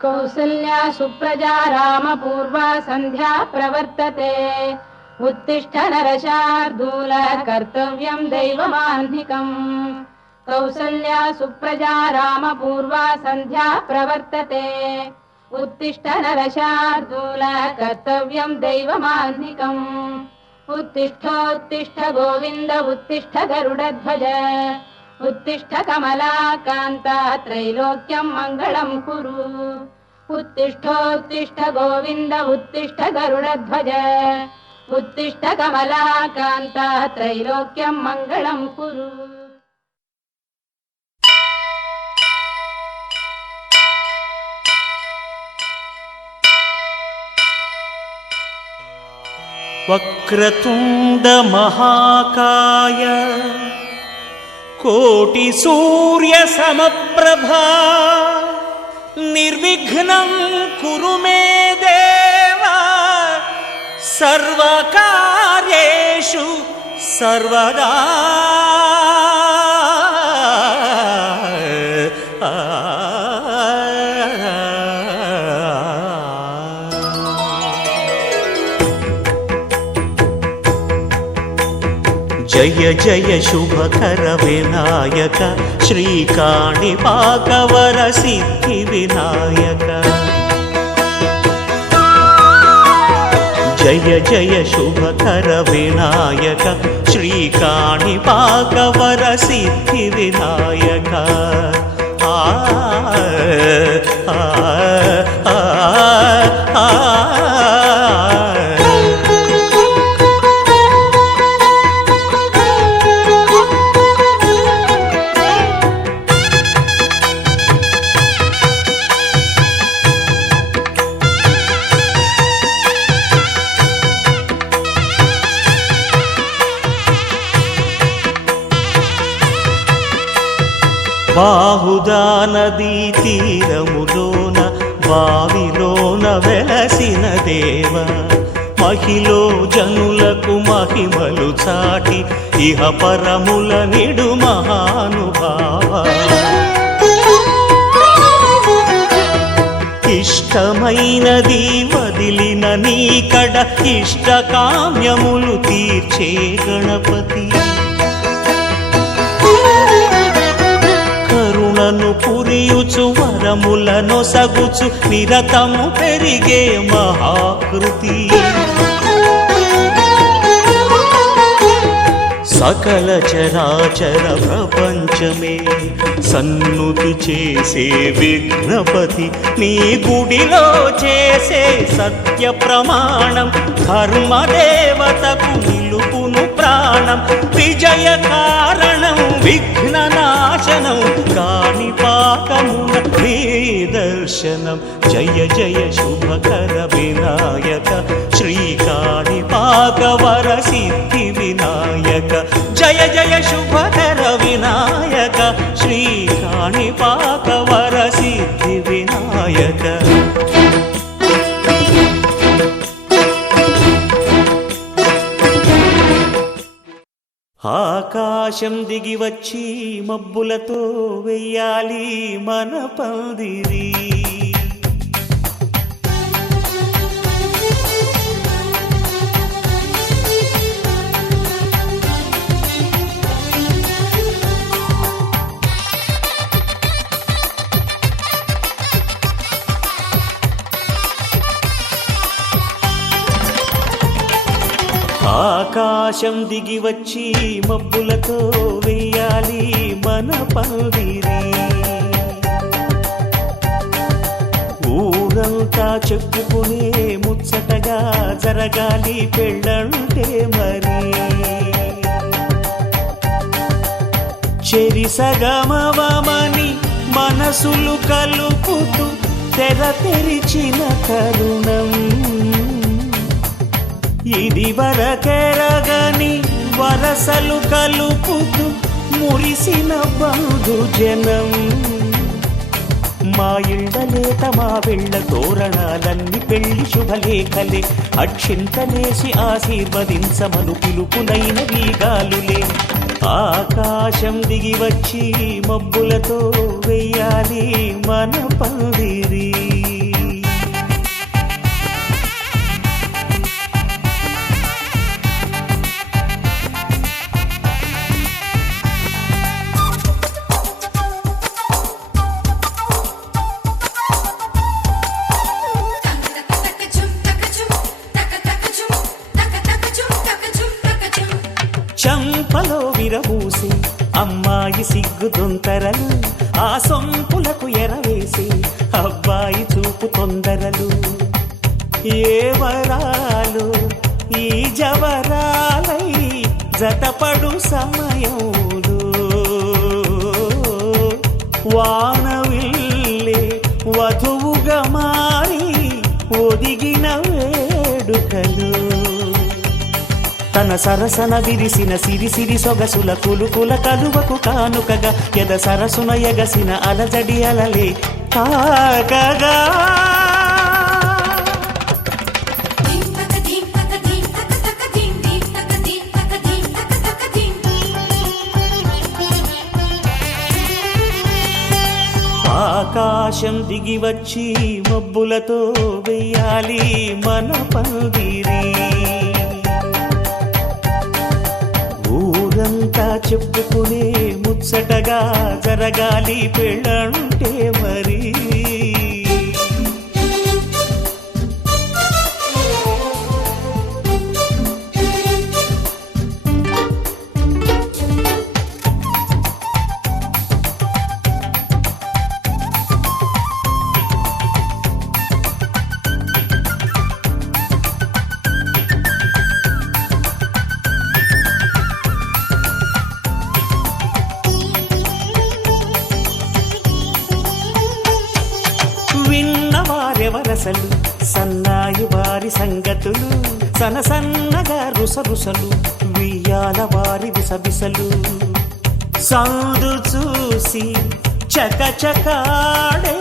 कौसल्या सुप्रजा रामपूर्वा संध्या प्रवर्तते उत्तिष्ठ नरशार्दूल कर्तव्यं दैवमाह्निकम् कौसल्या सुप्रजा रामपूर्वा संध्या प्रवर्तते उत्तिष्ठ नरशार्दूल कर्तव्यं दैवमाह्निकम् उत्तिष्ठोत्तिष्ठ गोविन्द उत्तिष्ठ गरुडध्वज उत्तिष्ठ कमलाकान्ता त्रैलोक्यं मङ्गलं कुरु उत्तिष्ठोत्तिष्ठ गोविन्द उत्तिष्ठ गरुडध्वज उत्तिष्ठ कमलाकान्ता त्रैलोक्यं मङ्गलं कुरु। वक्रतुण्ड महाकाय कोटि सूर्य समप्रभा निर्विघ्नं कुरु मे देव सर्वकार्येषु सर्वदा। जय जय शुभकर विनायक श्रीकाणिपाकवर सिद्धि विनायक जय जय शुभकर विनायक श्रीकाणिपाकवर सिद्धि विनायक आ आ आ आ బాహుదా నదీ తీరములోన బావిలోన వెలసిన దేవ మహిలో జనులకు మహిమలు చాటి ఇహ పరముల నిడు మహానుభావ ఇష్టమైనది వదిలిన నీకడ ఇష్ట కామ్యములు తీర్చే గణపతి కరుణను పురియుచు వరములను సగుచు నిరతము పెరిగే మహాకృతి సకల చరాచర ప్రపంచమే సన్నుతి చేసే విఘ్నపతి నీ గుడిలో చేసే సత్య ప్రమాణం ధర్మదేవతకు నిలుపును ప్రాణం విజయ కారణం విఘ్న నాశనం కాణిపాకమున నీ దర్శనం జయ జయ శుభకర వినాయక శ్రీకాణిపాకవర సిద్ధి వినాయక జయ జయ శుభకర వినాయక శ్రీకాణిపాకవర సిద్ధి వినాయక ఆకాశం దిగి వచ్చి మబ్బులతో వెయ్యాలి మన పందిరి ఆకాశం దిగి వచ్చి మబ్బులతో వెయ్యాలి మన పందిరి ఊరంతా చెప్పుకునే ముచ్చటగా జరగాలి పెళ్ళంటే మరి చెరి సగమవమని మనసులు కలుపుతూ తెర తెరిచిన తరుణం ఇది వరకెరగని వరసలు కలుపుతూ మురిసిన బంధుజనం మా ఇళ్ళలేత మా వెళ్ళ తోరణాలన్నీ పెళ్లి శుభలేఖలే అక్షింతలేసి ఆశీర్వదించమను పిలుపులైన వీగాలులే ఆకాశం దిగి వచ్చి మబ్బులతో వెయ్యాలి మన పందిరి చంపలో విరబూసి అమ్మాయి సిగ్గు దొంతరలు ఆ సొంపులకు ఎరవేసి అబ్బాయి చూపు తొందరలు ఏ వరాలు ఈ జవరాలై జతపడు సమయంలో వానవిల్లే వధువుగా మారి ఒదిగిన వేడుకలు తన సరసన విరిసిన సిరిసిరి సొగసుల కులుకుల కలువకు కానుకగా ఎద సరసున ఎగసిన అలజడి అలలే తాకగా ఆకాశం దిగి వచ్చి మబ్బులతో వెయ్యాలి మన పందిరి ఊరంతా చెప్పుకునే ముచ్చటగా జరగాలి పెళ్ళంటే మరి విన్నవారెవరసలు సన్నాయి వారి సంగతులు సనసన్నగా రుసరుసలు వియ్యాల వారి విసబిసలు సందు చూసి చకచకాడే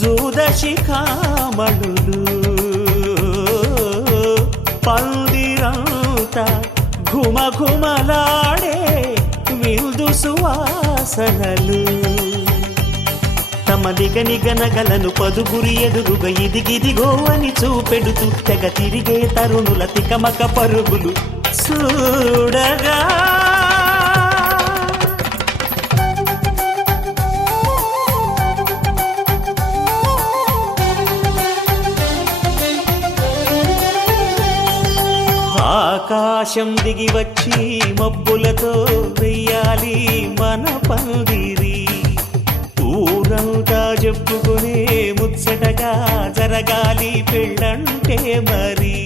జూదశిఖామణులు పందిరంతా ఘుమఘుమలాడే విందు సువాసనలు తమ నిగనగలను పదుగురి ఎదురుగా ఇదిగిదిగో అని చూపెడుతూ తెగ తిరిగే తరుణుల తికమక పరుగులు చూడగా ఆకాశం దిగి వచ్చి మబ్బులతో వెయ్యాలి మన పందిరి ఊరంతా చెప్పుకునే ముచ్చటగా జరగాలి పెళ్ళంటే మరి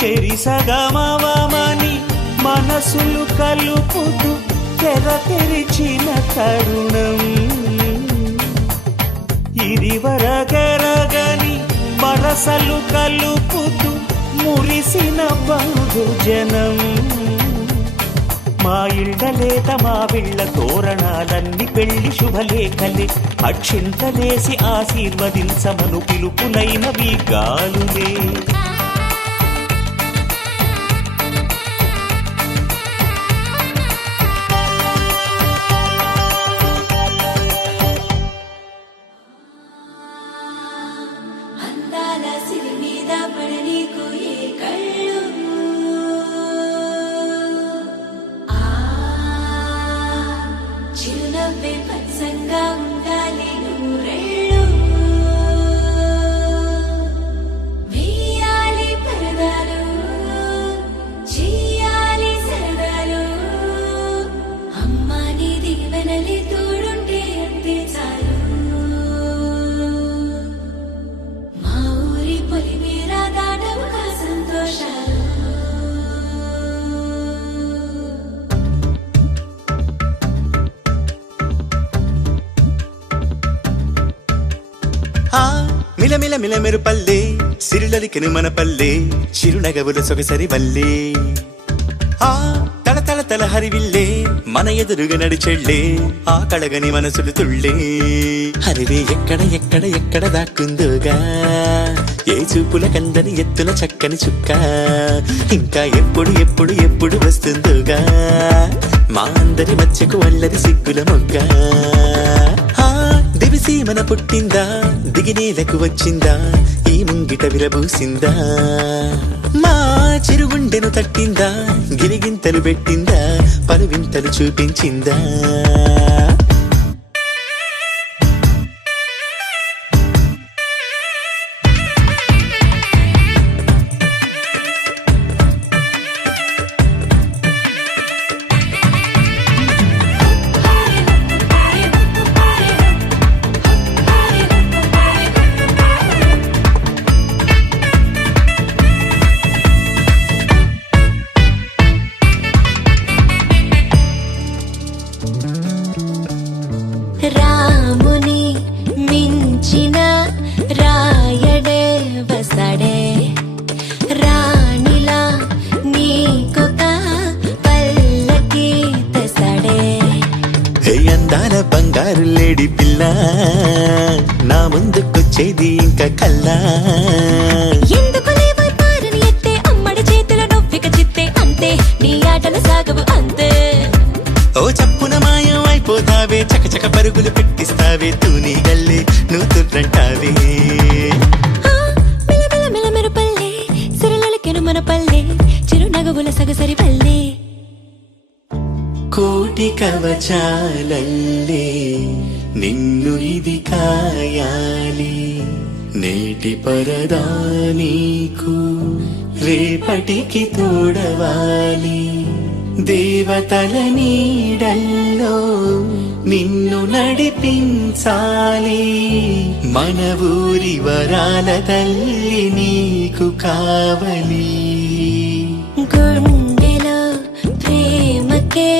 చెరిసగమవమని మనసులు కలుపుతూ తెర తెరిచిన తరుణం ఇది వరకెరగని వరసలు కలుపుతూ మురిసిన బంధుజనం మా ఇళ్ళలేత మా వీళ్ళ తోరణాలన్నీ పెళ్లి శుభలేఖలే అక్షింతలేసి ఆశీర్వదించమను పిలుపులైనవి గాలులే మిలమిల మిలమెరు పల్లె సిరులలికెను మన పల్లె చిరునగవుల సొగసరి వల్లే తళతళ మమతల హరివిల్లే మన ఎదురుగా నడిచెళ్ళే ఆ కళగని మనసులు తుళ్ళే హరివే ఎక్కడ ఎక్కడ ఎక్కడ దాక్కుందుగా ఏ చూపుల కందని ఎత్తుల చక్కని చుక్క ఇంకా ఎప్పుడు ఎప్పుడు ఎప్పుడు వస్తుందుగా మా అందరి మధ్యకు వల్లది సిగ్గుల మొగ్గ దివిసి మన పుట్టిందా దిగినేలకు వచ్చిందా ఈ ముంగిట విరబూసిందా మా చిరుగుండెను తట్టిందా గిరిగింతలు పెట్టిందా పలువింతలు చూపించిందా రాముని మించిన రాయడే వసడే రాణిలా నీకొక పల్లకి తెసడే హే అందాల బంగారు లేడి పిల్ల నా ముందుకొచ్చేది ఇంకా కల్లా ఎందుకు లేవైపారని ఎత్తే అమ్మడి చేతుల నొవ్విక చిత్తే అంతే నీ ఆటలు సాగవు అంతే ఓ చప్పున మాయం అయిపోతావే చకచక పరుగులు పెట్టిస్తావే తూని గల్లే నువ్వు తుర్రంటావే మిలమిల మిలమిర పల్లె సిరలకెను మన పల్లె చిరునగవుల సగసరి పల్లె కోటి కవచాలల్లే నిన్ను ఇది కాయాలి నేటి పరదా నీకు రేపటికి తోడవాలి దేవతల నీడల్లో నిన్ను నడిపించాలి మన ఊరి వరాల తల్లి నీకు కావలి గుండెలో ప్రేమకే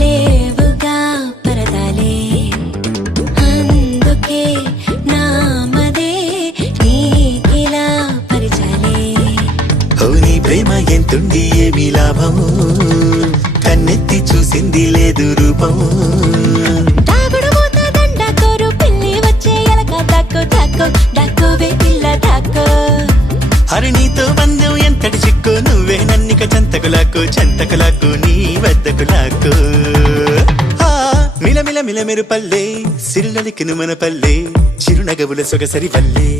లేవుగా పరదాలే అందుకే నామదే నీకిలా పరిచాలే ఓ నీ ప్రేమ ఎంతుండి ఏమి లాభము కన్నెత్తి చూసింది లేదు రూపము దాగుడు మూత దండ కోరు పిల్లి వచ్చే ఎలక దాక్కో దాక్కో దాక్కోవే పిల్ల దాక్కో హరి నీతో బంధం ఎంతటి చిక్కు నువ్వే నన్నిక చెంతకులాకు నీ వద్దకులాకు మిలమిల మిలమెరు పల్లె సిరులలికిను మన పల్లె చిరునగవుల సొగసరి పల్లె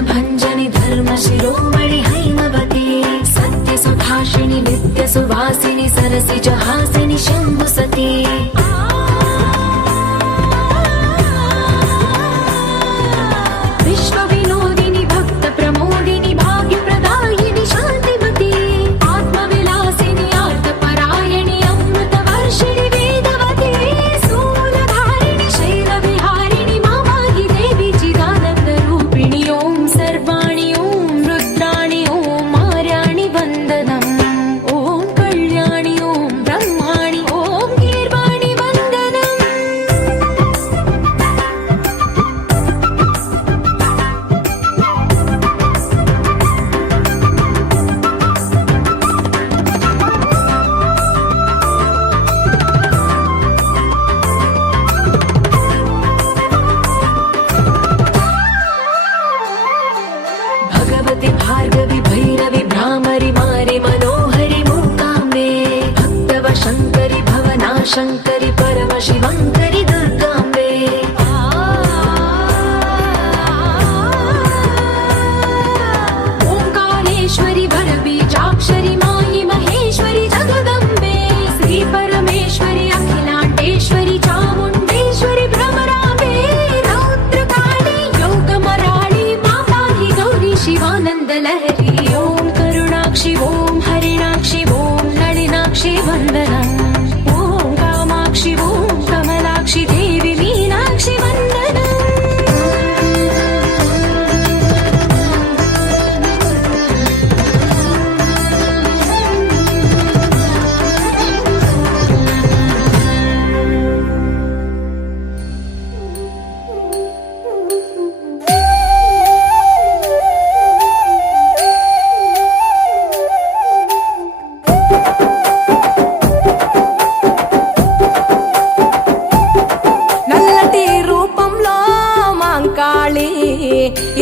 भंजनि धर्म शिरोमणि हैमवती सत्य सुभाषिणि नित्य सुवासिनि सरसि जहासिनि शंभुसती विश्व विनोदिनि भक्त प्रमोदिनि भाग्य प्रदायिनि शांतिमती आत्मविला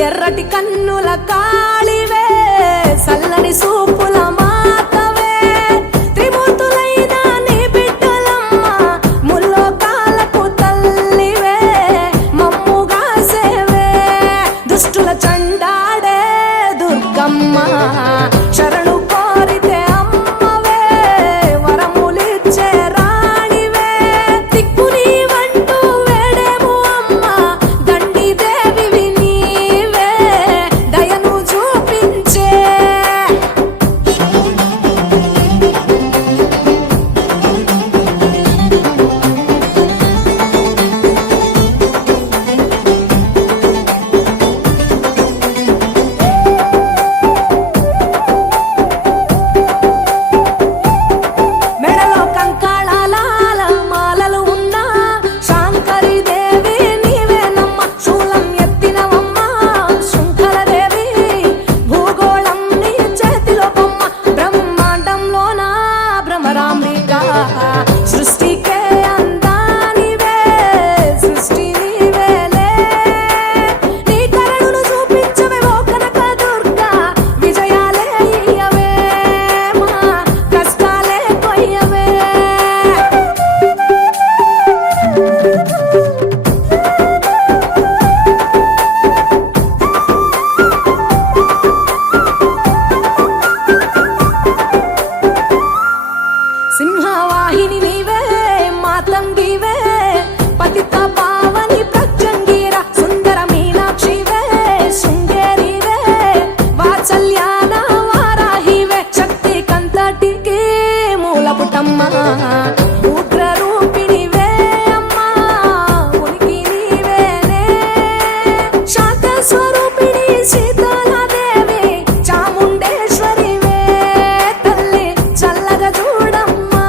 ఎర్రటి కన్నుల కాళివే సల్లని సూపుల మాతవే త్రిమూర్తులైన నీ బిడ్డలమ్మ ముల్లోకాలకు తల్లివే మమ్ముగా సేవే దుష్టుల చండాడే దుర్గమ్మ శరణు కోరితే అమ్మవే వరములిచ్చే రాణివే దిక్కు నీవంటూ వేడేము అమ్మ దండి దేవివి నీవే దయను చూపించే మెడలో కంకాళాల మాలలు ఉన్నా శాంకరి దేవి నీవేనమ్మ శూలం ఎత్తినవమ్మ శృంఖలదేవి భూగోళం నీ చేతిలో బొమ్మ బ్రహ్మాండంలోన భ్రమరాంబిక సృష్టికే అందానివే సృష్టి నీవేలే నీ కరుణను చూపించవే ఓ కనక దుర్గా విజయాలే ఇయ్యవే మా కష్టాలే కొయ్యవే సింహవాహిని నీవే మాతంగివే పతిత పావని ప్రత్యంగిర సుందర మీనాక్షివే శృంగేరివే వాత్సల్యాన వారాహివే శక్తి కంతటికి మూలపుటమ్మ ఉగ్ర రూపిణివే అమ్మా ఉనికి నీవేనే శాంత స్వరూపిణి సీతాలదేవి చాముండేశ్వరివే తల్లి చల్లగా చూడమ్మా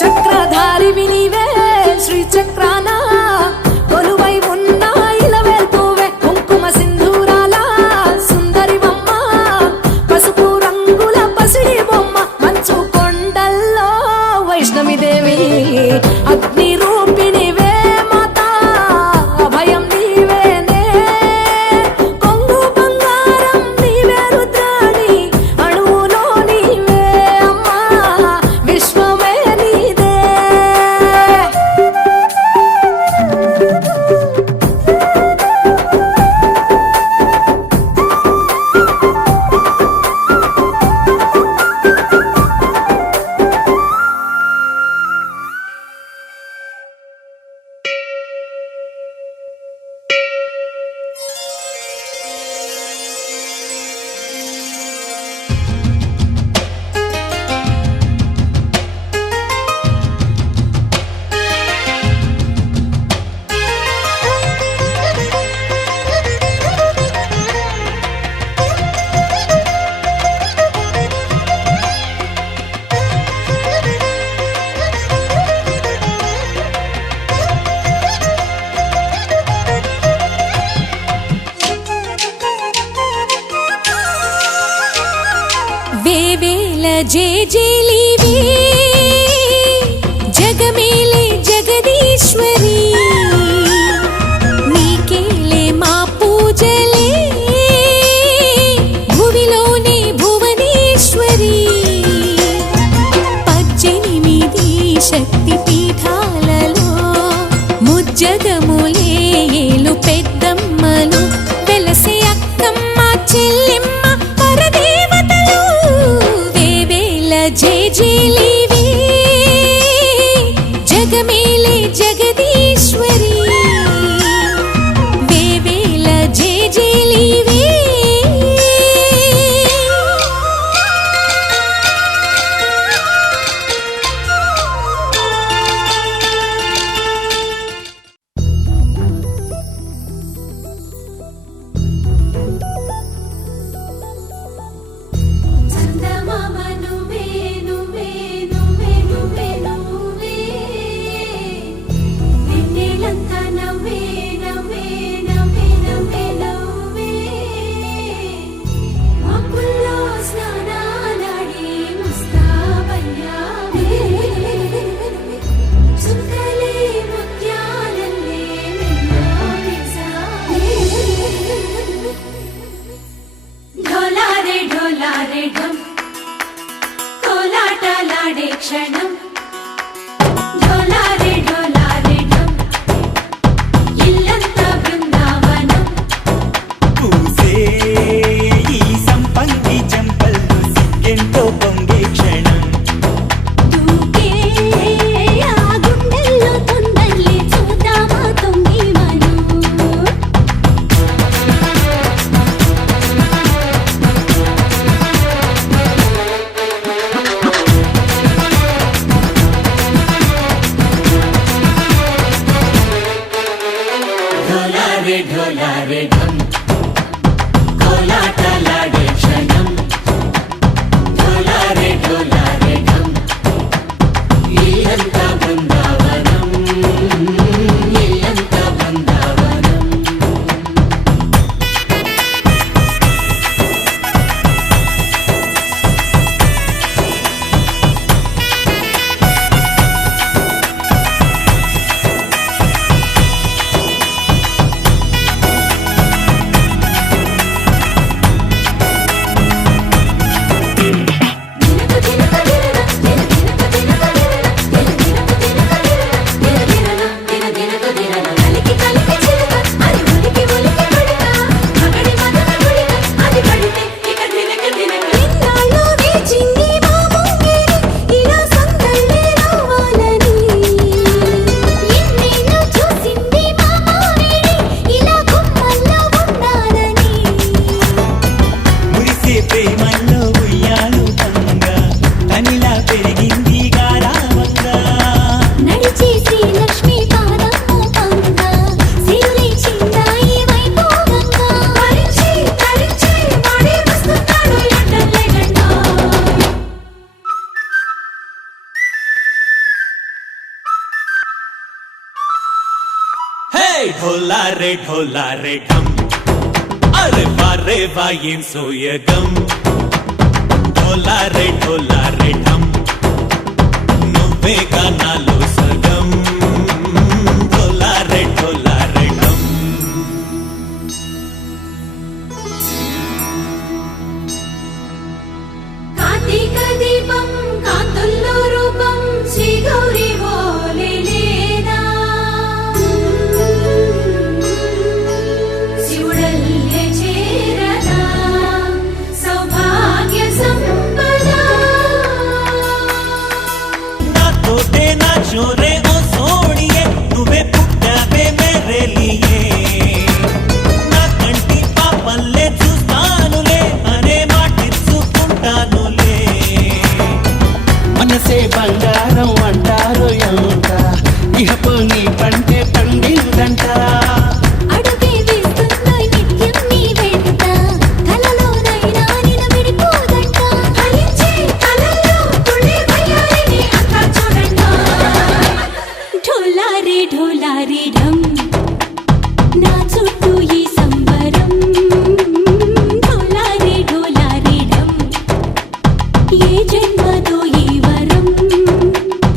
చక్రధారివి నీవే శ్రీ చక్రాన కొలువై ఉన్న ఇలవేల్పువే కుంకుమ సింధూరాల సుందరివమ్మ పసుపు రంగుల పసిడి బొమ్మ మంచు కొండల్లో వైష్ణవి దేవి అగ్ని రూపిణివే మాతా అభయం నీవేనే కొంగు బంగారం నీవే రుద్రాణి అణువులో నీవే అమ్మా విశ్వమే నీదే వేవేల జేజేలివే జగమేలే జగదీశ్వరి నీకేలే మా పూజలే భువిలోనే భువనేశ్వరి 18 శక్తి పీఠాలలో ముజ్జగములే ఏలు పెద్దమ్మలు వెలసే అక్కమ్మ చెల్లెమ్మ పరదేవతలు వేవేల జేజేలివే జగమేలే జగదీశ్వరి వేవేల జేజేలివే చందమామ నువ్వే నువ్వే డోలారే ఢమ్ కోలాటలాడే క్షణం డోలారే డోలారే ఢమ్ ఇల్లంతా బృందావనం పూసే ఈ సంపంగి చెంపల్లో సిగ్గెంతో పొంగే క్షణం దూకే ఆ గుండెల్లో తొందరలే చూద్దామా తొంగి మనం ఢోలారే ఢోలారే ఢమ్ కోలాటలాడే క్షణం ఢోలారే ఢోలారే ఢమ్ ఇల్లంతా బృందావనం ఇల్లంతా బృందావనం మురిసే ప్రేమల్లో ఉయ్యాలు తంగా తనిలా పెరిగింది గారావంగా నడిచే శ్రీలక్ష్మి పాదము పంగా శివులై చిందాయి వైభోగంగా పరిచి పరిచి వాడే వస్తున్నాడు ఎండలే గంట హే ఢోలారే ఢోలారే ఢమ్ అరే వారే వా ఏం సోయగం ఢోలారే ఢోలారే ఢమ్ నువ్వే గానాలో సగం ఢోలారే ఢోలారే ఢమ్ కార్తీక దీపం కాంతుల్లో రూపం శ్రీ గౌరీ ఓలే లేదా శివుడల్లే చేరదా సౌభాగ్య సంపద నాతోటే నా చోరే ఓ సోడియే నువ్వే పుట్టావే మేరే లియే నా కంటి పాపల్లే చూస్తానులే అనే మాటిచ్చుకుంటానులే మనసే బంగారం అంటారు ఎంత ఇహపు నీ పంటే పండిందంట అడుగే వేస్తుందో నిత్యం నీ వెంట కలలోనైనా నిన్ను విడిపోదంట ఫలించే కలల్లో తుళ్ళి వయ్యారిని అంతా చూడంట ఢోలారే ఢోలారే ఢమ్ నా చుట్టూ ఈ సంబరం ఢోలారే ఢోలారే ఢమ్ ఏ జన్మదో ఈ వరం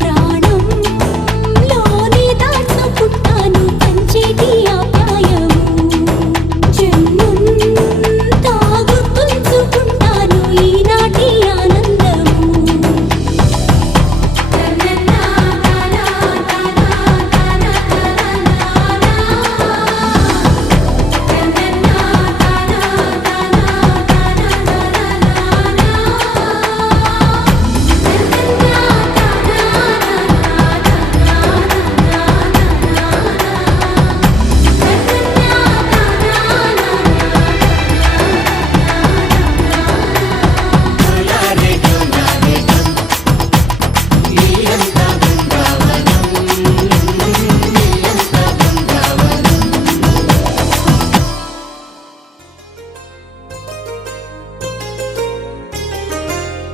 ప్రాణం లోనే దాచుకుంటాను పంచేటి ఆప్యాయము జన్మం తాగుతుంచుకుంటాను ఈనాటి ఆనందము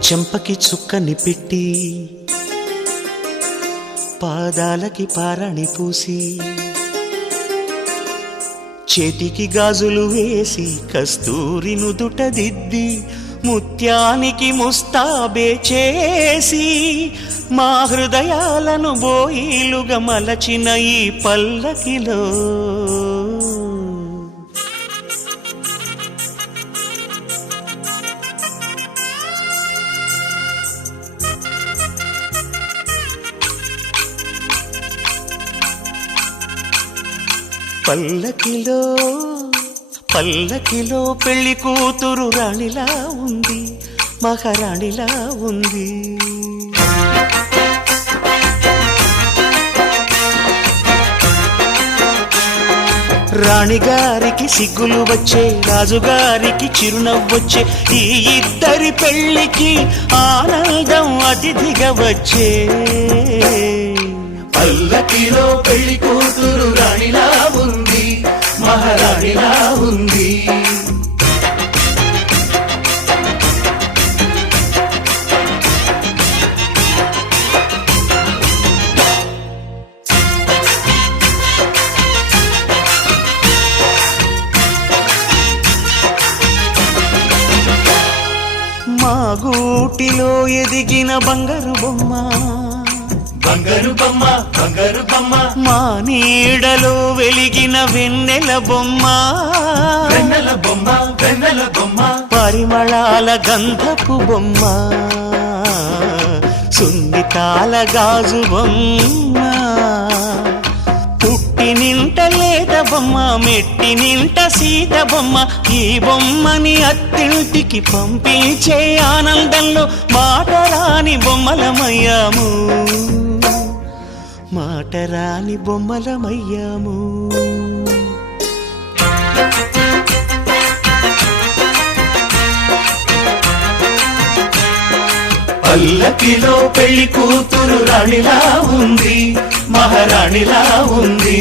చెంపకి చుక్కని పెట్టి పాదాలకి పారాణి పూసి చేతికి గాజులు వేసి కస్తూరి నుదుట దిద్ది ముత్యానికి ముస్తాబే చేసి మా హృదయాలను బోయిలుగా మలచిన ఈ పల్లకిలో పల్లకిలో పల్లకిలో పెళ్లి కూతురు రాణిలా ఉంది, మహారాణిలా ఉంది. రాణిగారికి సిగ్గులు వచ్చే, రాజుగారికి చిరునవ్వొచ్చే, ఈ ఇద్దరి పెళ్లికి ఆనందం అతిథిగా వచ్చే. పల్లకిలో పెళ్లి కూతురు రాణిలా ఉంది, మహారాణిలా ఉంది. మా గూటిలో ఎదిగిన బంగారు బొమ్మ, బంగారు బొమ్మ, బంగారు బొమ్మ. మా నీడలో వెలిగిన వెన్నెల బొమ్మ, వెన్నెల బొమ్మ, వెన్నెల బొమ్మ. పరిమళాల గంధపు బొమ్మ, సున్నితాల గాజు బొమ్మ. పుట్టి నింట లేత బొమ్మ, మెట్టి నింట సీత బొమ్మ. ఈ బొమ్మని అత్తింటికి పంపించే ఆనందంలో మాటరాని బొమ్మలమయ్యాము, మాటరాని బొమ్మలమయ్యాము. పల్లకిలో పెళ్లి కూతురు రాణిలా ఉంది, మహారాణిలా ఉంది.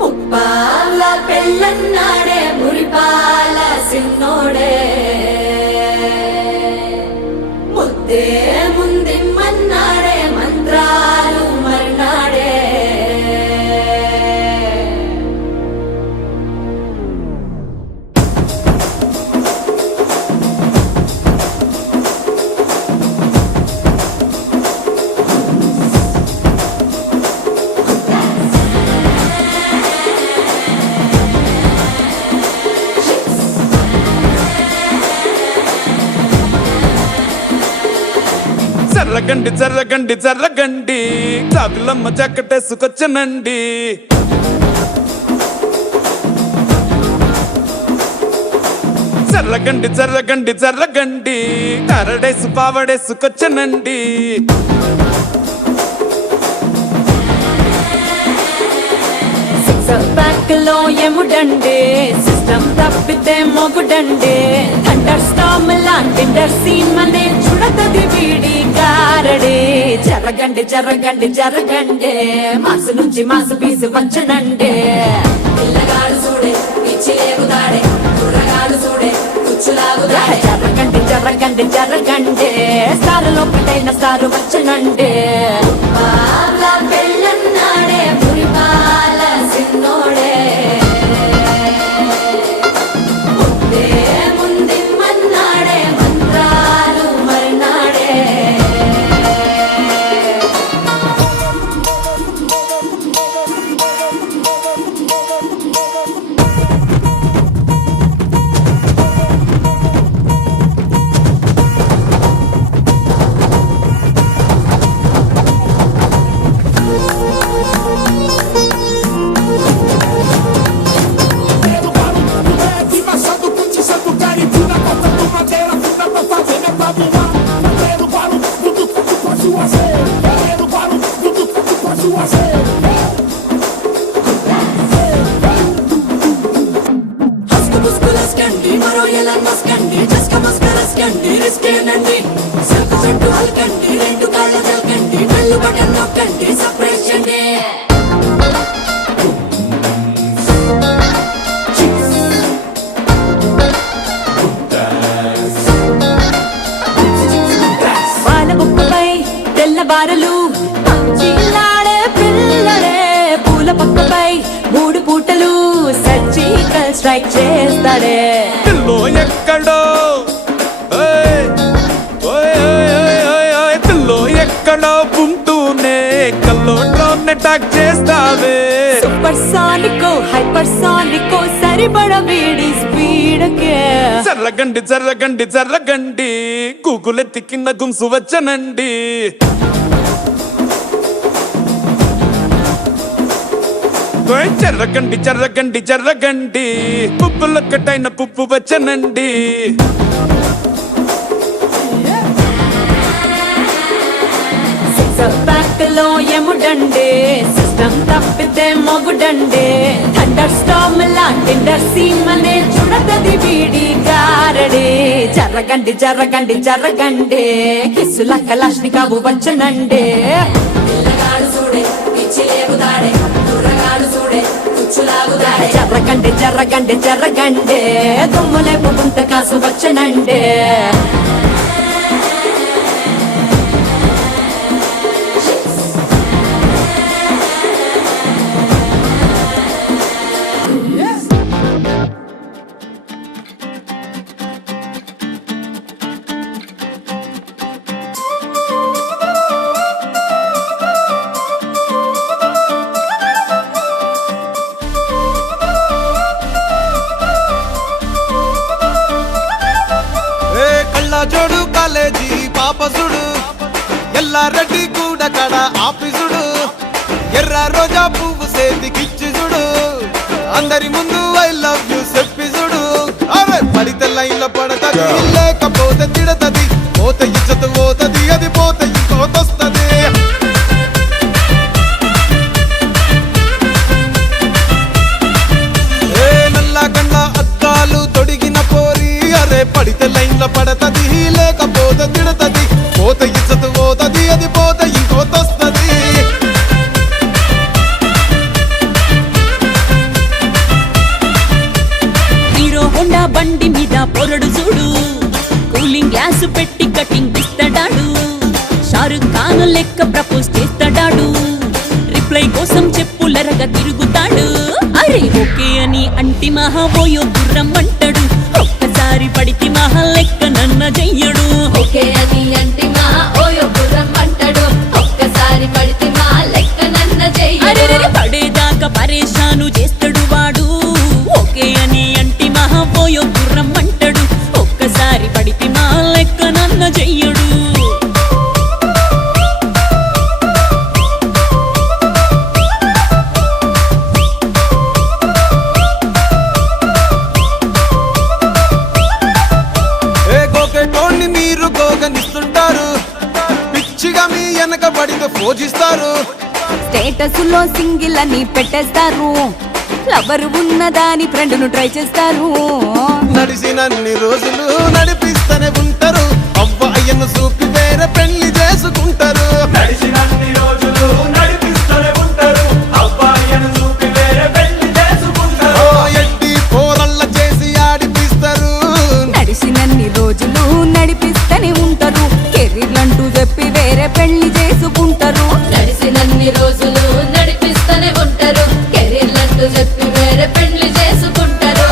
ముప్పాల పెళ్ళన్నాడే మురిపాల సిన్నోడే, ముద్దే ముందిమ్మన్నాడే మంత్రాలు మర్నాడే. జర్రగండి జర్రగండి జర్రగండి, కాకులమ్మ చక్కటేసుకొచ్చనండి. జర్రగండి జర్రగండి జర్రగండి, కరడేసు పావడేసుకొచ్చనండి. బ్యాంక్ లో ఎముడండి, సిస్టమ్ తప్పితే మొగుడండి. థండర్ స్టామ్ లాంటి సీన్ మనే చూడతది వీడి గారడి. జరగండి జరగండి జరగండి, మాసు నుంచి మాసు పీసు వంచనండి. పిల్లగాడు చూడే పిచ్చి లేగుదాడే, కుర్రగాడు చూడే కుచ్చులాగుదాడే. జరగండి జరగండి జరగండి, స్టారులో ఒకటైన స్టారు వచ్చనండి. పెళ్ళన్నాడే మురిపాల సిన్నోడే, ముద్దే ముందిమ్మన్నాడే మంత్రాలు మర్నాడే. మరో ఎలా మస్కండి, జస్క మస్కరస్కండి, రిస్కేనండి. సరుకు చుట్టూ అల్కండి, రెండు కాళ్ళ జల్కండి, బెల్లు బటన్ నొక్కండి, సర్ప్రైజ్ చేయండి. పాల బుక్కపై తెల్లబారలు పంచిలాడే పిల్లడే, పూల పక్కపై మూడు పూటలు సర్జికల్ స్ట్రైక్ చేస్తాడే. పిల్లో ఎక్కడో పిల్లో ఎక్కడో ఉంటూనే కల్లోనే టాక్ చేస్తావే. సూపర్ సానికో హైపర్ సానికో సరిపడ వీడి స్పీడ్కే. జర్రగండి జర్రగండి జర్రగండి, గూగులెత్తి కింద గుంసు వచ్చనండి. ఓయ్ చెర్రగండి చెర్రగండి చెర్రగండి పువ్వులొక్కటైన పువ్వు వచ్చనండి లో ఎముడండే సిస్టమ్ తప్పితే మొగుడండే థండర్ స్టార్మ్ లాంటి సీమనే చూడతది వీడి గారడే జరగండి జరగండి జరగండి కిస్సుల కలాష్ని కావు వచ్చనండే పిల్లగాడు చూడే పిచ్చి లేగుదాడే కుర్రగాడు చూడే కుచ్చులాగుదాడే జరగండి జరగండి జరగండి దుమ్ములేపు గుంత కాసు వచ్చనండే జోడు కాలేజీ పాపసుడు ఎల్లారెడ్డి కూడా కడ ఆఫీసుడు ఎర్ర రోజా పువ్వు సేతికిచ్చి చూడు అందరి ముందు ఐ లవ్ యూ చెప్పిసుడు అరే పడితే లైన్లో పడతది లేకపోతే తిడతది పోతే ఇచ్చత పోతది అది పోతే ఇంకోతొస్తది నల్లగండ అద్దాలు తొడిగిన పోరి అరే పడితే లైన్లో పడతది లేకపోతే తిడతది పోతే ఇచ్చత పోతది అది పోతే ఇంకోతొస్తది హీరో హోండా బండి మీద పొరడు చూడు కూలింగ్ గ్లాస్ పెట్టి కటింగ్ ఇస్తాడాడు షారుఖ్ ఖాన్ లెక్క ప్రపోజ్ చేస్తాడాడు రిప్లై కోసం చెప్పులరగా తిరుగుతాడు అరే ఓకే అని అంటి మహా పోయో గుర్రం అంటాడు ఒక్కసారి పడితే మహా లెక్క నన్న చెయ్యడు ఓకే అని అంటే మా ఓయో గుర్రం అంటాడు ఒక్కసారి పడితే మా లెక్క నన్న అరే చెయ్యడు పడేదాకా పరేషాను చేస్తాడు వాడు ఓకే అని అంటి మహా పోయో గుర్రం అంటాడు ఒక్కసారి పడితే మా లెక్క నన్న చెయ్యడు గోకెటోన్ని మీరు గోగనిస్తుంటారు పిచ్చిగా మీ వెనక పడితే పూజిస్తారు స్టేటస్ లో సింగిల్ అని పెట్టేస్తారు లవర్ ఉన్నదాని ఫ్రెండ్ ను ట్రై చేస్తారు నడిచినన్ని రోజులు నడిపిస్తూనే ఉంటారు అవ్వ అయ్యను చూపి వేరే పెళ్లి చేసుకుంటారు నడిచినన్ని రోజులు నడిపిస్తూనే ఉంటారు అబ్బాయిను చూపి వేరే పెళ్లి చేసుకుంటారు ఎట్టి పోరల్ల చేసి ఆడిపిస్తారు నడిచినన్ని రోజులు నడిపిస్తూనే ఉంటారు కెరీర్లంటూ చెప్పి వేరే పెళ్లి చేసుకుంటారు నడిసినన్ని రోజులు నడిపిస్తూనే ఉంటారు కెరీర్లంటూ చెప్పి వేరే పెళ్లి చేసుకుంటారు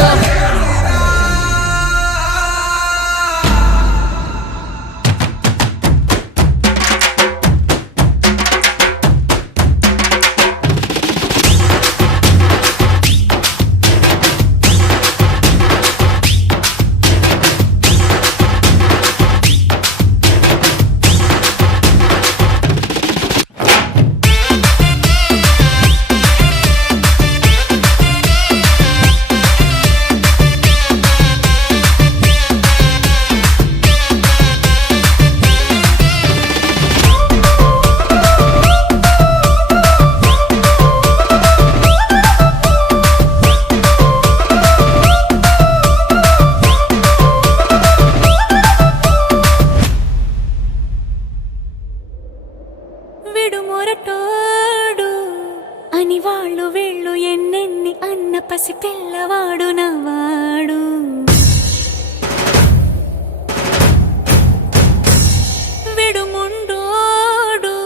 విడుమొరటోడు అని వాళ్ళు వీళ్ళు ఎన్నెన్ని అన్న పసి పిల్లవాడు నవ్వాడు విడుముండోడు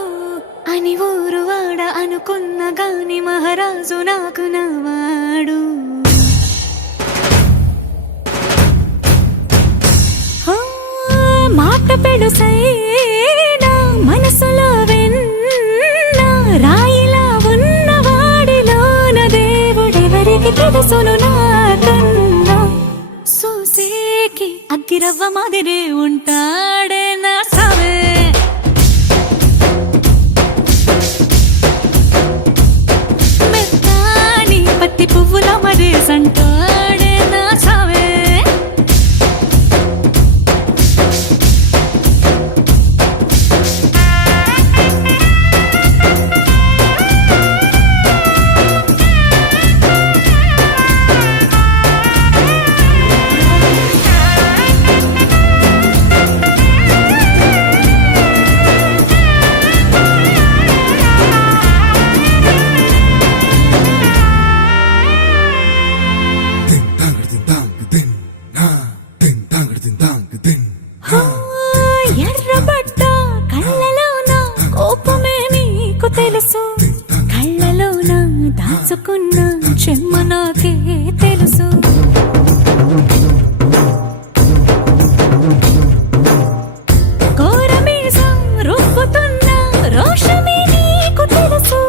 అని ఊరు వాడ అనుకున్న గాని మహారాజు నాకు నవ్వాడు మాట పెడుసైనా మనసులో వెన్న రాయిలా ఉన్నవాడిలోన దేవుడెవరికి తెలుసును నాకన్నా సూసేకి అగ్గిరవ్వ మాదిరే ఉంటాడే నా సావే మెత్తాని చూస్తున్న చెమ్మ నాకే తెలుసు కోరమీసం రూపుతున్న రోషమే నీకు తెలుసు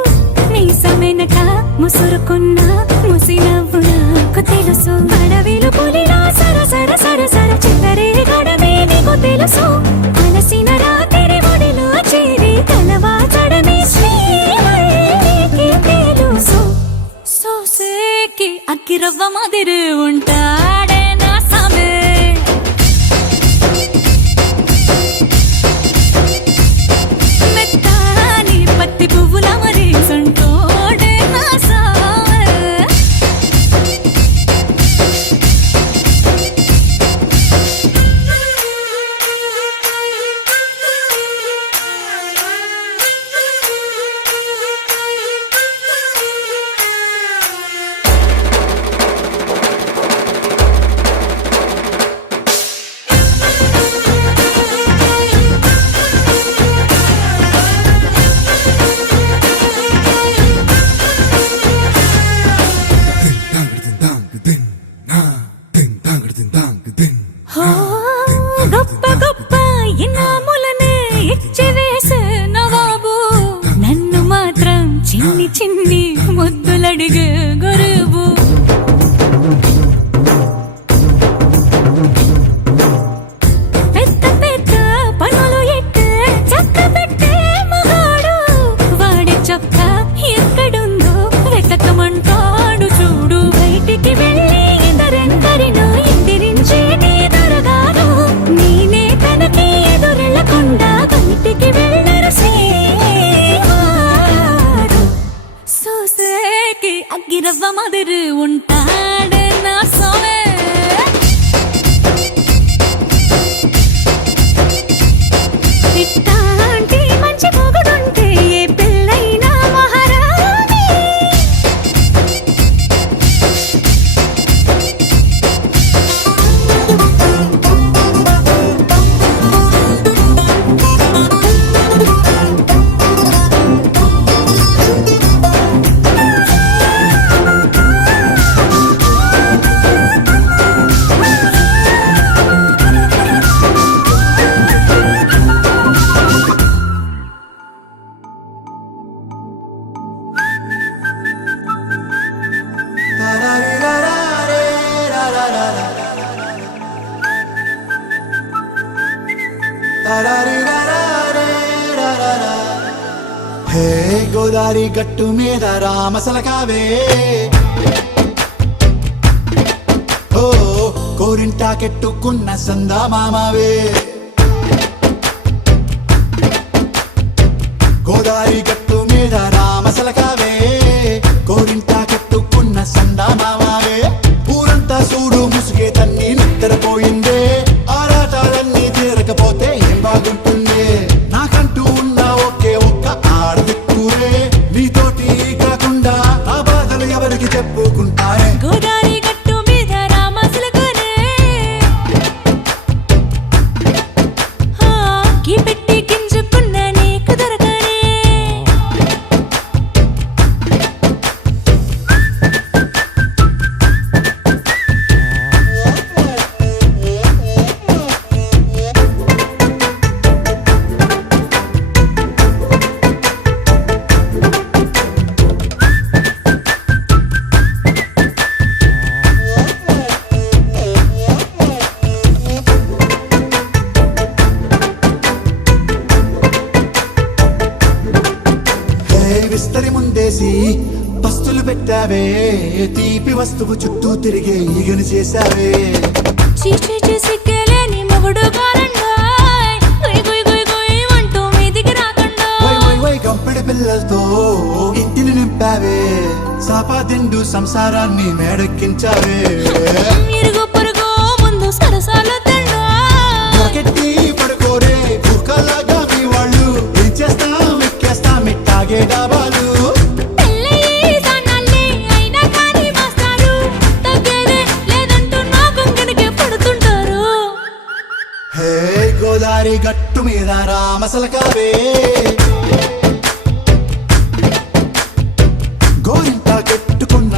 మీసమెనక ముసురుకున్న ముసినవ్వు నాకు తెలుసు అడవిలు పులిలా సరసర సరసర చిల్లరే గడమే నీకు తెలుసు అలసిన రాత్రి ఒడిలో చేరి కలవాచడమే శ్రీవల్లికి తెలుసు సోసేకి అక్కిరవ్వ మాదిరి ఉంటాడే నా సామే మెత్తాని పత్తి పువ్వుల మరి సంటోడే నా సామే హో, గొప్ప గొప్ప ఇనాములనే ఇచ్చి వేసే నవాబు నన్ను మాత్రం చిన్ని చిన్ని ముద్దులడిగే గురువు పెద్ద పెద్ద పనులు ఎట్టే చక్క పెట్టే మగాడు వాడి చొక్క ఎక్కడుందో వెతకమంటాడు చూడు బయటికి వెళ్ళి ఇద్దరెందరినో ఇంటిరించేటి దొరగాను నేనే తనకి ఎదురెళ్ళకుండా బయటికి వెళ్ళరు శ్రీవారు సోసేకి అగ్గిరవ్వ మాదిరి ఉంటాడే నా సోమే ఇట్టాంటి మంచి మొగుడుంటే ఏ పెళ్ళైనా మహారాణి హే గోదారి గట్టు మీద రామసలకావే ఓ కోరింటాకెట్టుకున్న సందా మామావే గోదారి గట్టు మీద రామసలకావే కోరింటాకెట్టుకున్న సందా మామావే ఊరంతా చూడు ముసుగే తన్ని నిద్రపోయిందే ఆరాటాలన్నీ తీరకపోతే ఏం బాగుంటుందే నాకంటూ ఉన్న ఒకే ఒక్క ఆడదిక్కురే నీతోటి కాకుండా ఆ బాధలు ఎవరికి చెప్పుకుంటారే గోదారి గట్టు మీద రామసులకునే గీ పెట్టి గింజుకున్న నీకు దొరకనే విస్తరి ముందేసి పస్తులు పెట్టావే తీపి వస్తువు చుట్టూ తిరిగే ఈగను చేశావే చీచి చేసికెలేని మొగుడు గారండాయ్ గుయ్ గుయ్ గుయ్ గుయ్ అంటూ మీదికి రాకుండా వై వై వై గంపెడి పిల్లలతో ఇంటిని నింపావే సాపాదిండు సంసారాన్ని మేడెక్కించావే ఇరుగు పొరుగు ముందు సరసాలు తండా పగెట్టి పడుకోరే కుక్కలాగా మీ వాళ్ళు ఏం చేస్తాం ఎక్కేస్తాం ఇట్టాగే డాబాలు పెళ్ళయి సన్నాళ్ళే అయినా కానీ మాస్తారు తగ్గేదే లేదంటూ నా కొంగనికే పడుతుంటారు హే గోదారి గట్టు మీద రామసలకావే గోరింట కట్టుకున్న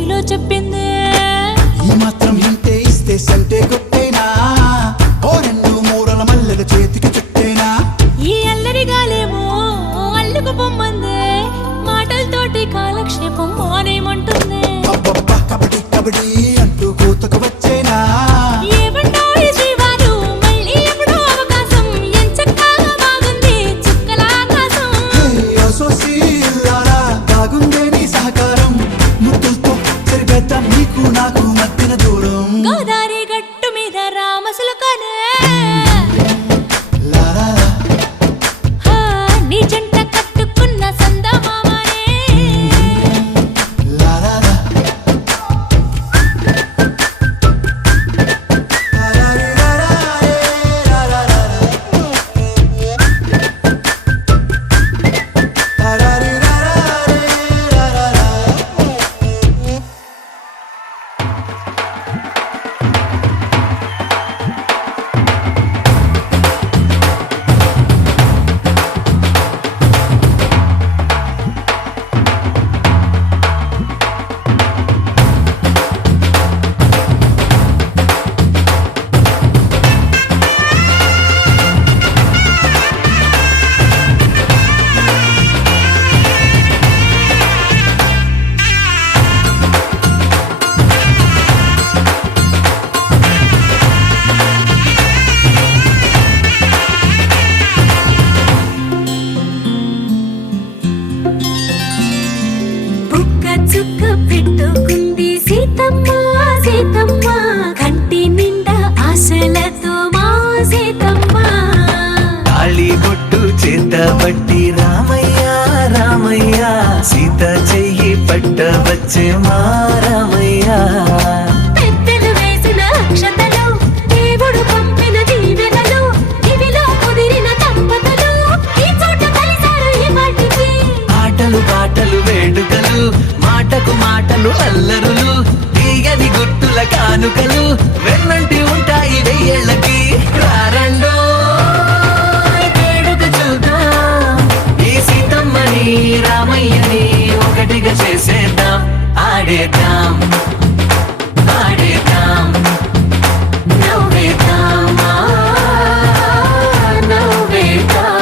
చెవిలో చెప్పింది. ఈ మాత్రం ఇంటే ఇస్తే సంటే కొట్టేనా, ఓ రెండు మూరల మల్లెల చేతికి చుట్టేనా. ఈ అల్లరి గాలేమో అల్లుకు పొమ్మంది, మాటలతోటి కాలక్షేపం మానేమంటుంది. అబ్బబ్బా కబడ్డీ కబడ్డీ అంటూ కూతకు వచ్చేనా. ఏమంటాయి జీవాలు మళ్ళీ ఎప్పుడో అవకాశం, ఎంచక్కా బాగుంది చుక్కల ఆకాశం. అసోసిల్లారా బాగుందే నీ సహకారం, ముద్దులతో సరిపెద్దాం నీకు నాకు మధ్యన దూరం. గోదారి గట్టు మీద రామసులకనే లాలాలా హా, నీ జంట కట్టుకున్న సందమామనే. లాలాలా బుక్క చుక్క పెట్టుకుంది సీతమ్మ సీతమ్మ, కంటి నిండా ఆశలతో మా సీతమ్మ. తాళిబొట్టు చేతబట్టి రామయ్య రామయ్య, సీత చెయ్యి పట్టవచ్చే మా రామయ్య. పెద్దలు వేసిన అక్షతలు, దేవుడు పంపిన దీవెనలు, ఇవిలో కుదిరిన దంపతులు ఈ చోట కలిసారు ఈ వాటికి. ఆటలు పాటలు వేడుకలు, మాటకు మాటలు అల్లరులు, తీయని గుట్టుల కానుకలు వెన్నంటి ఉంటాయి వెయ్యేళ్ళకి. రారండో వేడుక చూద్దాం, ఈ సీతమ్మని రామయ్యని ఒకటిగా చేసేద్దాం. ఆడేద్దాం ఆడేద్దాం నవ్వేద్దాం నవ్వేద్దాం.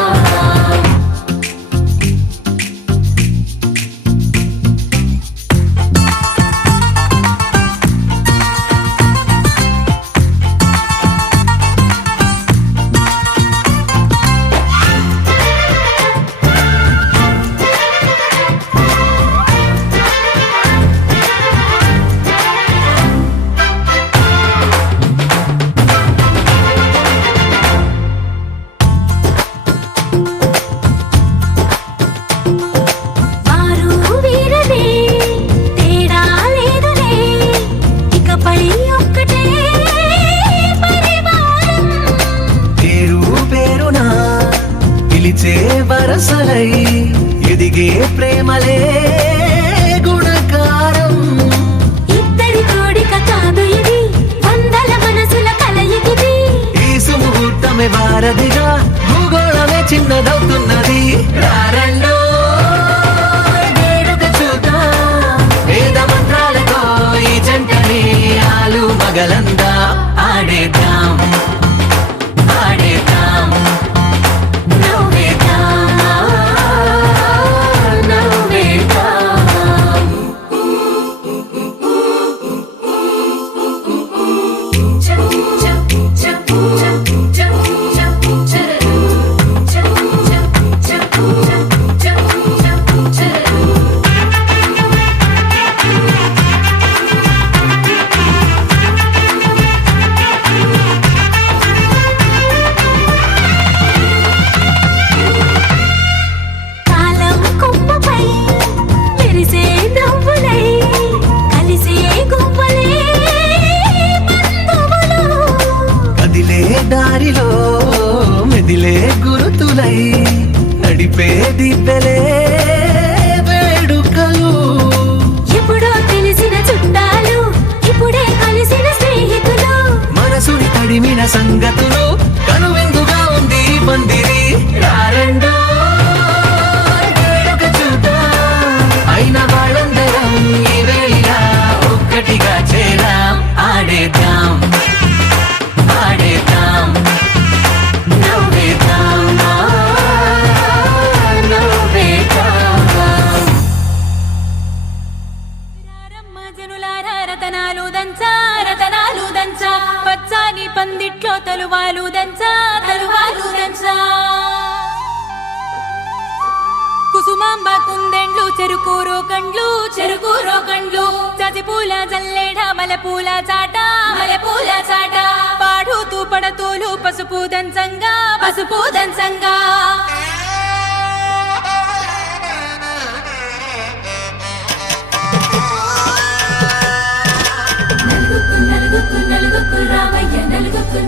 వారు వీరనే తేడా లేదులే, ఇకపై ఒక్కటే పరివారం. పేరు పేరునా పిలిచే వరసలై ఎదిగే ప్రేమలే గుణకారం. ఇద్దరి కోడిక కాదు ఇది, వందల మనసుల కలయికిది. ఈ సుముహూర్తమే వారధిగా, భూగోళమే చిన్నదవుతున్నది. రారండో వేడుక చూద్దాం, వేద మంత్రాలతో ఈ జంటని ఆలు మగలందా. ఆడేద్దాం ఆడేద్దాం నవ్వేద్దాం నవ్వేద్దాం. రతనాలు దంచా రతనాలు దంచా పచ్చాని పందిట్లో తలువాలు దంచా తలువాలు దంచా కుసుమాంబ కుందెండ్లు చెరుకూరో కండ్లు చజిపూల జల్లేడ మలపూల చాట పాడుతూ పడతూలు పసుపు దంచంగా నలుగుకు రావయ్య నలుగుకు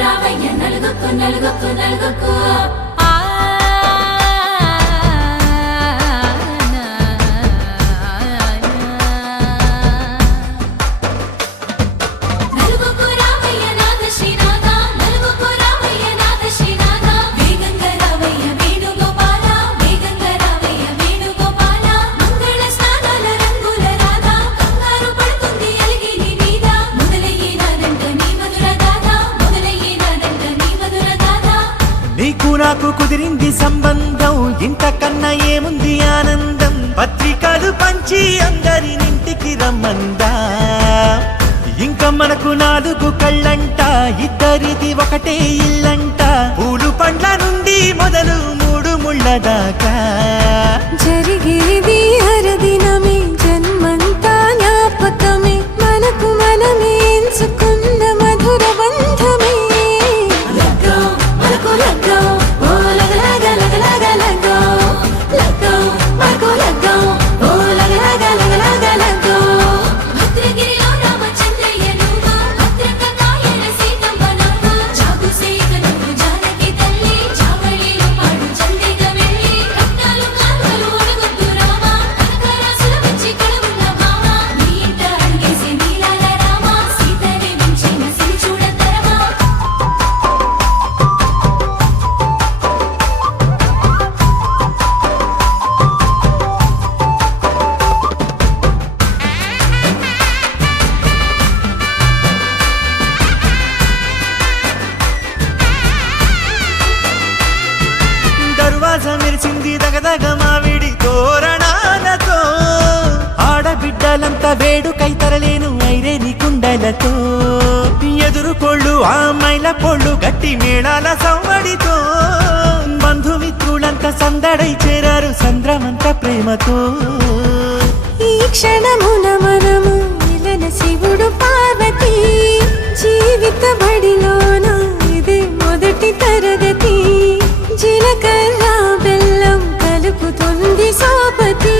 రావయ్య నలుగుకు నీకు నాకు కుదిరింది సంబంధం ఇంతకన్నా ఏముంది ఆనందం పత్రికలు పంచి అందరినింటికి రమ్మందా ఇంకా మనకు 4 కళ్ళంట ఇద్దరిది ఒకటే ఇల్లంట పూలు పండ్ల నుండి మొదలు 3 ముళ్ళ దాకా జరిగేది హరదినమే జన్మంతా జ్ఞాపకమే మనకు మనమే ఎంచుకున్న మధుర బంధమే మెరిసింది దగదగ మావిడి తోరణాలతో ఆడబిడ్డలంతా వేడుకై తరలేను ఐరేని కుండలతో ఎదురుకోళ్ళు ఆ మైల పొళ్ళు గట్టి మేళాల సవ్వడితో బంధుమిత్రులంతా సందడై చేరారు సంద్రమంత ప్రేమతో ఈ క్షణమున మనము మిలన శివుడు పార్వతి జీవిత బడిలోన ఇది మొదటి తరగతి జీలకర్ర బెల్లం కలుపుతుంది సోపతి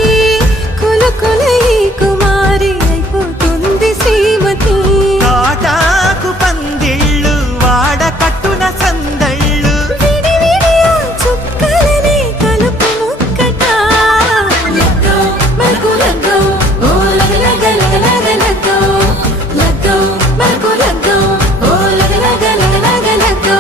కులకుల ఈ కుమారి అయిపోతుంది శ్రీమతి తాటాకు పందిళ్ళు వాడ కట్టున సందళ్ళు విడివిడియా చుక్కలనే కలుపు ముక్కట మనకు లగ్గో ఓ లగలగలగలగో లగ్గో మనకు లగ్గో ఓ లగలగలగలగో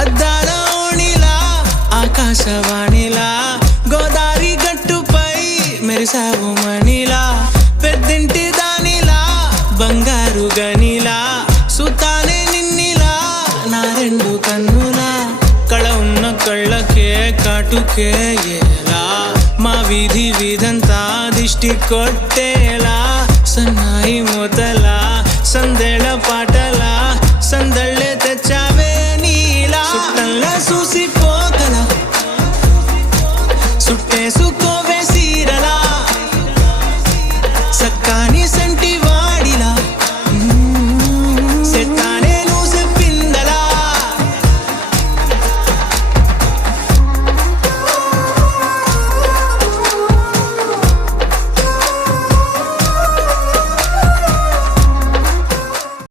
అద్దాల ఓణిలా ఆకాశవాణిలా గోదారి గట్టుపై మెరిసావు మణిలా పెద్దింటి దానిలా బంగారు గనిలా సుతానే నిన్నిలా నా 2 కన్నులా కళ ఉన్న కళ్ళకే కాటుకే ఎలా మా వీధి వీధంతా దిష్టి కొట్టేలా సన్నాయి మూతలా సందేళ పాటలా సందళ్ళ